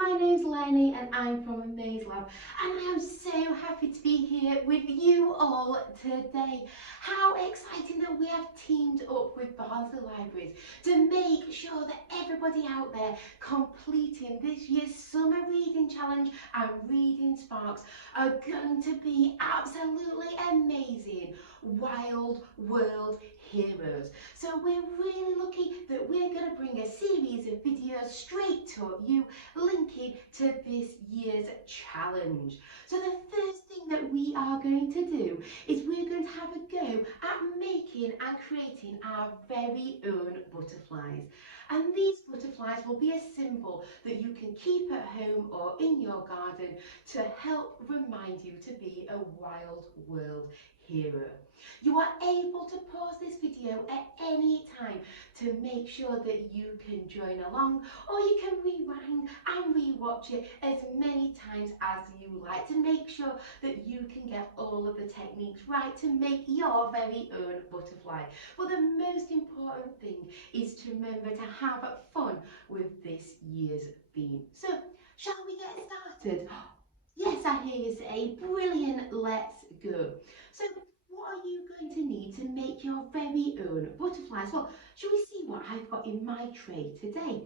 my name's Lenny and I'm from Amaze Lab and I am so happy to be here with you all today. How exciting that we have teamed up with Barnsley Libraries to make sure that everybody out there completing this year's Summer Reading Challenge and Reading Sparks are going to be absolutely amazing wild world heroes. So we're really lucky that we're going to bring a series of videos straight to you linking to this year's challenge. So the first thing that we are going to do is we're going to have a go at making and creating our very own butterflies. And these butterflies will be a symbol that you can keep at home or in your garden to help remind you to be a wild world hero. You are able to pause this video at any time to make sure that you can join along, or you can rewind and rewatch it as many times as you like to make sure that you can get all of the techniques right to make your very own butterfly. But the most important thing is to remember to have fun with this year's theme. So, shall we get started? Yes, I hear you say, brilliant, let's go. So, what are you going to need to make your very own butterflies? Well, shall we see what I've got in my tray today?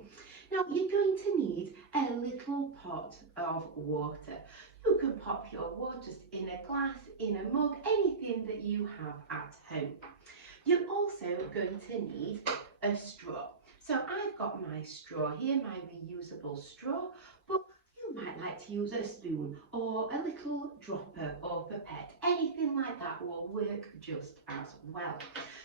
Now, you're going to need a little pot of water. You can pop your water just in a glass, in a mug, anything that you have at home. You're also going to need a straw. So I've got my straw here, my reusable straw, but you might like to use a spoon or a little dropper or pipette. Anything like that will work just as well.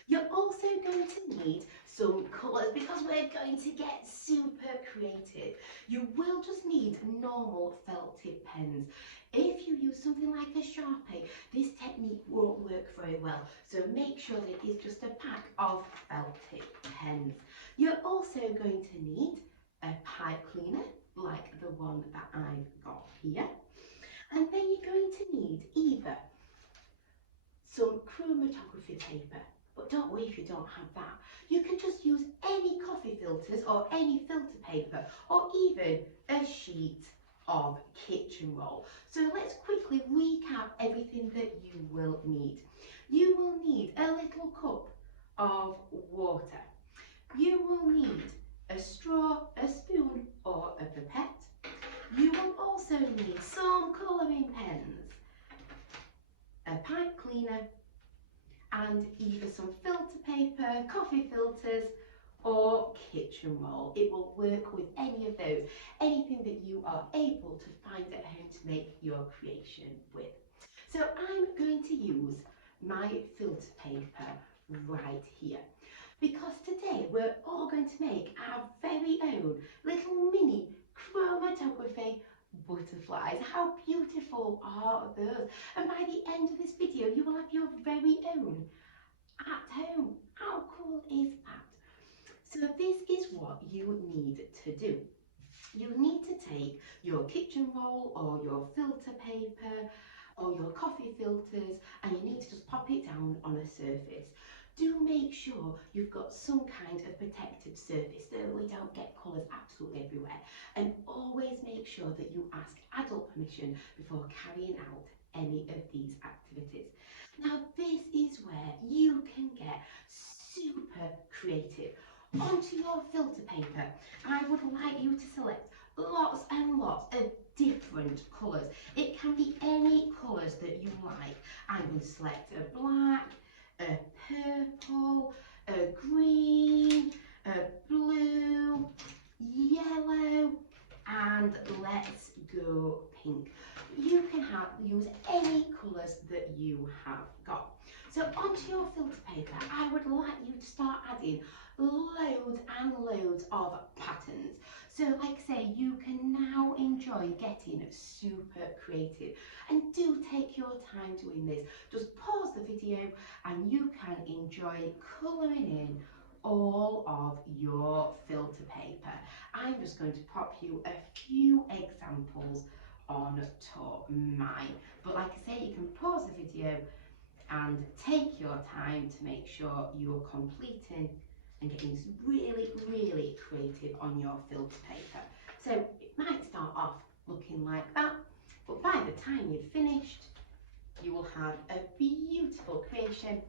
You're also going to need some colours because we're going to get super creative. You will just need normal felt tip pens. If you use something like a Sharpie, this technique won't work very well, so make sure that it's just a pack of felt tip pens. You're also going to need a pipe cleaner, like the one that I've got here, and then you're going to need either some chromatography paper, but don't worry if you don't have that. You can just use any coffee filters or any filter paper, or even a sheet of kitchen roll. So let's quickly recap everything that you will need. You will need a little cup of water. You will need a straw, a spoon or a pipette. You will also need some colouring pens, a pipe cleaner and either some filter paper, coffee filters or kitchen roll. It will work with any of those, anything that you are able to find at home to make your creation with. So I'm going to use my filter paper right here because today we're all going to make our very own little mini chromatography butterflies. How beautiful are those? And by the end of this video you will have your very own at home. How cool is that? So this is what you need to do. You need to take your kitchen roll or your filter paper or your coffee filters and you need to just pop it down on a surface. Do make sure you've got some kind of protective surface so we don't get colours absolutely everywhere, and always make sure that you ask adult permission before carrying out any of these activities. Now this is where you can get super creative. Onto your filter paper, I would like you to select lots and lots of different colours. It can be any colours that you like. I'm going to select a black, a purple, a green, a blue, yellow, and let's go pink. You can use any colours that you have got. So onto your filter paper, I would like you to start adding loads and loads of patterns. So like I say, you can now enjoy getting super creative, and do take your time doing this. Just pause the video and you can enjoy colouring in all of your filter paper. I'm just going to pop you a few examples on top mine, but like I say, you can pause the video and take your time to make sure you're completing and getting really creative on your filter paper. So might start off looking like that, but by the time you've finished, you will have a beautiful creation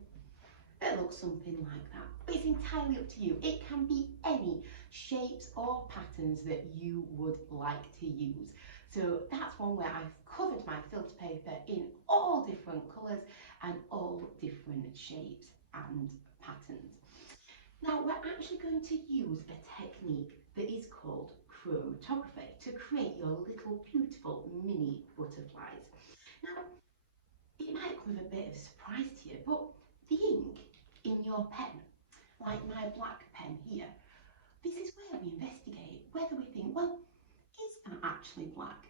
that looks something like that. But it's entirely up to you. It can be any shapes or patterns that you would like to use. So that's one where I've covered my filter paper in all different colours and all different shapes and patterns. Now we're actually going to use a technique that is called chromatography to create your little beautiful mini butterflies. Now it might come as a bit of a surprise to you, but the ink in your pen, like my black pen here, this is where we investigate whether we think, well, is that actually black?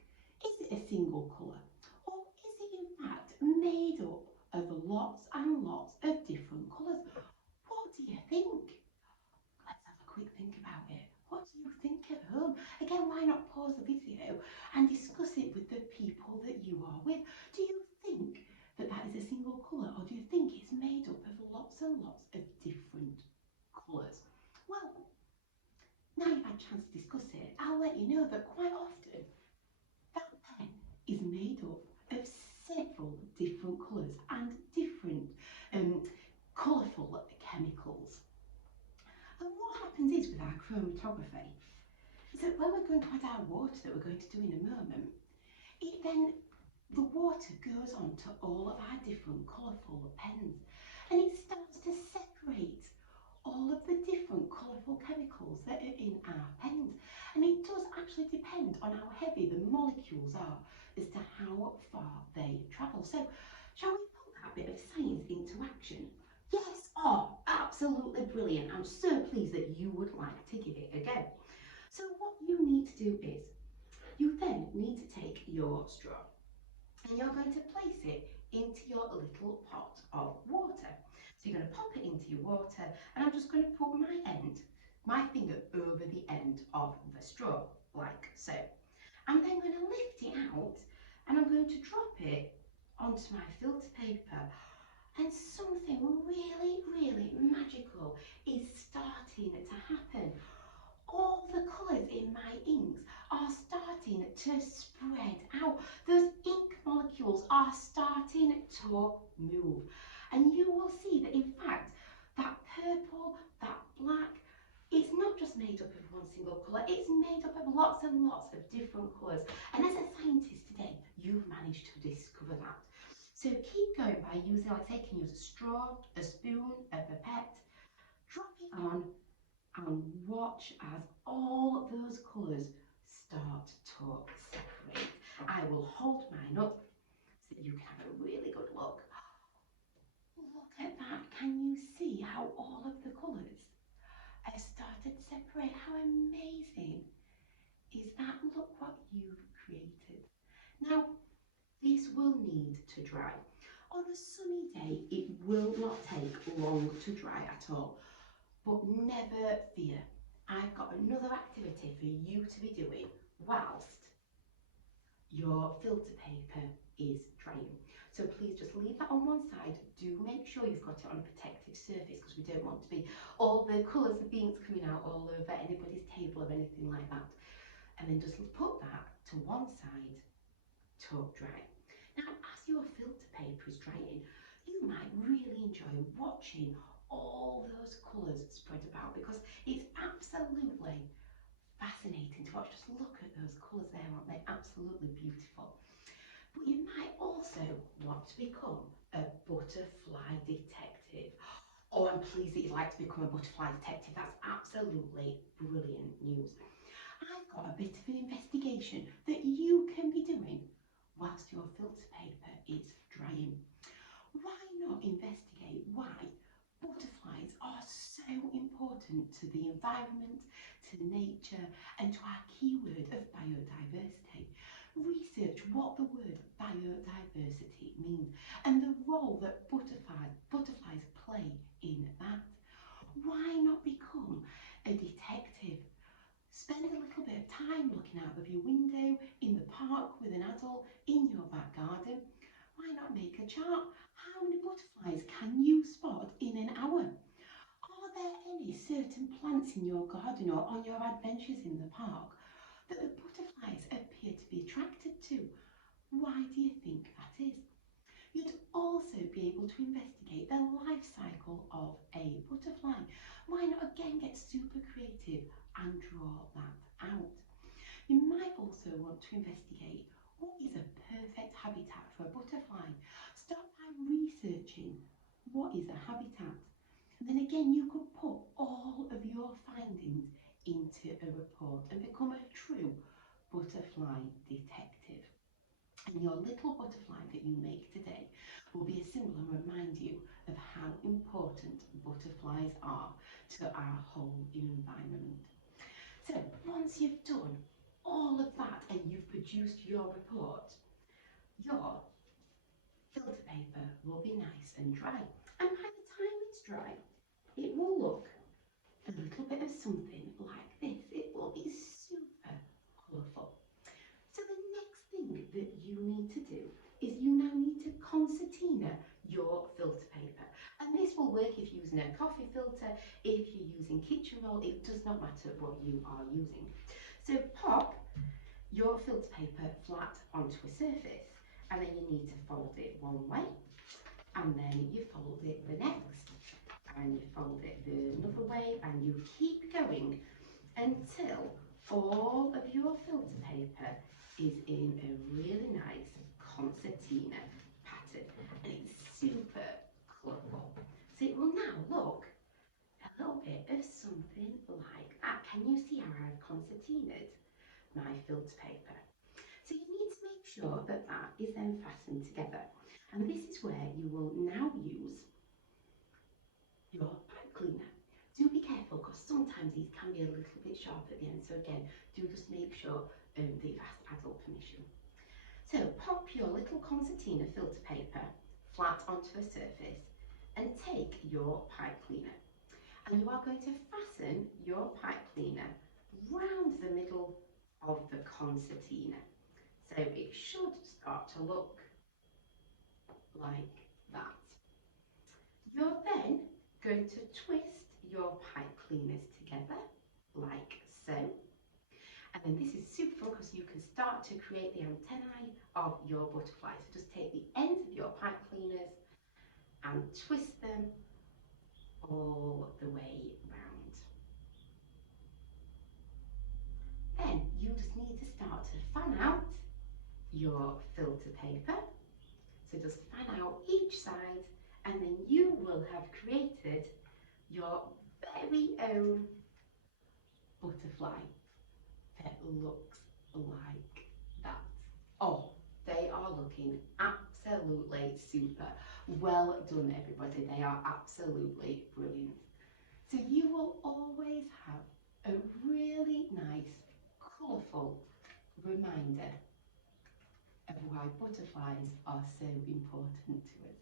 Is it a single colour? Or is it in fact made up of lots and lots of different colours? What do you think? Let's have a quick think about it. What do you think at home? Again, why not pause the video and discuss it with the people that you are with? Do you think that that is a single colour, or do you think it's made up of lots and lots of different colours? Well, now you've had a chance to discuss it, I'll let you know that quite often that pen is made up of several different colours and different colourful chemicals. And what happens is with our chromatography is that when we're going to add our water that we're going to do in a moment, the water goes on to all of our different colourful pens, and it starts to separate all of the different colourful chemicals that are in our pens. And it does actually depend on how heavy the molecules are as to how far they travel. So shall we put that bit of science into action? Yes, oh, absolutely brilliant. I'm so pleased that you would like to give it a go. So what you need to do is, you then need to take your straw and you're going to place it into your little pot of water. So you're going to pop it into your water, and I'm just going to put my finger over the end of the straw, like so. I'm then going to lift it out and I'm going to drop it onto my filter paper, and something really, really magical is starting to happen. All the colours in my inks are starting to spread out. Those ink molecules are starting to move. And you will see that in fact, that purple, that black, it's not just made up of one single colour, it's made up of lots and lots of different colours. And as a scientist today, you've managed to discover that. So keep going by using, like I say, you can use a straw, a spoon, a pipette, drop it on, and watch as all those colours start to separate. I will hold mine up so that you can have a really good look. Look at that. Can you see how all of the colours have started to separate? How amazing is that? Look what you've created. Now, this will need to dry. On a sunny day, it will not take long to dry at all. But never fear, I've got another activity for you to be doing whilst your filter paper is drying. So please just leave that on one side. Do make sure you've got it on a protective surface, because we don't want to be all the colours of the inks coming out all over anybody's table or anything like that. And then just put that to one side to dry. Now, as your filter paper is drying, you might really enjoy watching all those colours spread about, because it's absolutely fascinating to watch. Just look at those colours there, aren't they absolutely beautiful? But you might also want to become a butterfly detective. Oh, I'm pleased that you'd like to become a butterfly detective. That's absolutely brilliant news. I've got a bit of an investigation that you can be doing whilst your filter paper is drying. Why not investigate why butterflies are so important to the environment, to nature, and to our keyword of biodiversity? Research what the word biodiversity means and the role that butterflies play in that. Why not become a detective? Spend a little bit of time looking out of your window in the park with an adult in your back garden. Why not make a chart? How many butterflies can you spot in an hour? Are there any certain plants in your garden or on your adventures in the park that the butterflies appear to be attracted to. Why do you think that is? You'd also be able to investigate the life cycle of a butterfly. Why not again get super creative and draw that out? You might also want to investigate what is a perfect habitat for a butterfly. Start by researching what is a habitat. And then again, you could put all of your findings into a report and become a true butterfly detective. And your little butterfly that you make today will be a symbol and remind you of how important butterflies are to our whole environment. So once you've done all of that and you've produced your report, your filter paper will be nice and dry. And by the time it's dry, it will look a little bit of something like this. It will be super colourful. So the next thing that you need to do is you now need to concertina your filter paper. And this will work if you're using a coffee filter, if you're using kitchen roll, it does not matter what you are using. So pop your filter paper flat onto a surface, and then you need to fold it one way, and then you fold it the next, and you fold it the another way, and you keep going until all of your filter paper is in a really nice concertina pattern, and it's super colourful. So it will now look a little bit of something like that. Can you see how I've concertinaed my filter paper? So you need to make sure that that is then fastened together. And this is where you will now use your pipe cleaner. Do be careful because sometimes these can be a little bit sharp at the end. So again, do just make sure that you've asked adult permission. So pop your little concertina filter paper flat onto a surface and take your pipe cleaner. And you are going to fasten your pipe cleaner round the middle of the concertina. So it should start to look like that. You're then going to twist your pipe cleaners together like so. And then this is super fun because you can start to create the antennae of your butterfly. So just take the ends of your pipe cleaners and twist them all the way round. Then you just need to start to fan out your filter paper. So just fan out each side, and then you will have created your very own butterfly that looks like that. Oh, they are looking absolutely super. Well done, everybody. They are absolutely brilliant. So you will always have a really nice, colourful reminder of why butterflies are so important to us.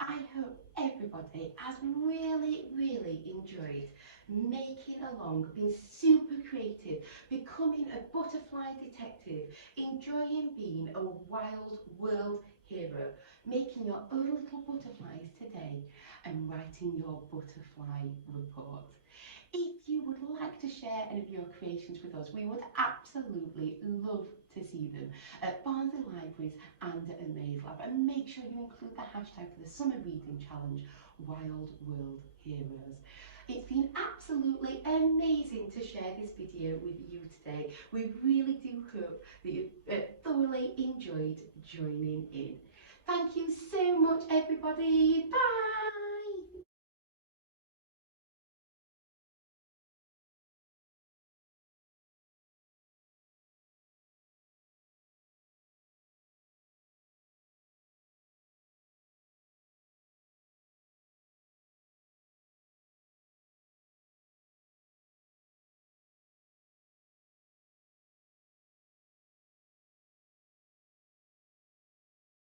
I hope everybody has really, really enjoyed making along, being super creative, becoming a butterfly detective, enjoying being a wild world hero, making your own little butterflies today and writing your butterfly report. If you would like to share any of your creations with us, we would absolutely love to see them at Barnsley Libraries and at Maze Lab. And make sure you include the hashtag for the Summer Reading Challenge, Wild World Heroes. It's been absolutely amazing to share this video with you today. We really do hope that you thoroughly enjoyed joining in. Thank you so much, everybody. Bye!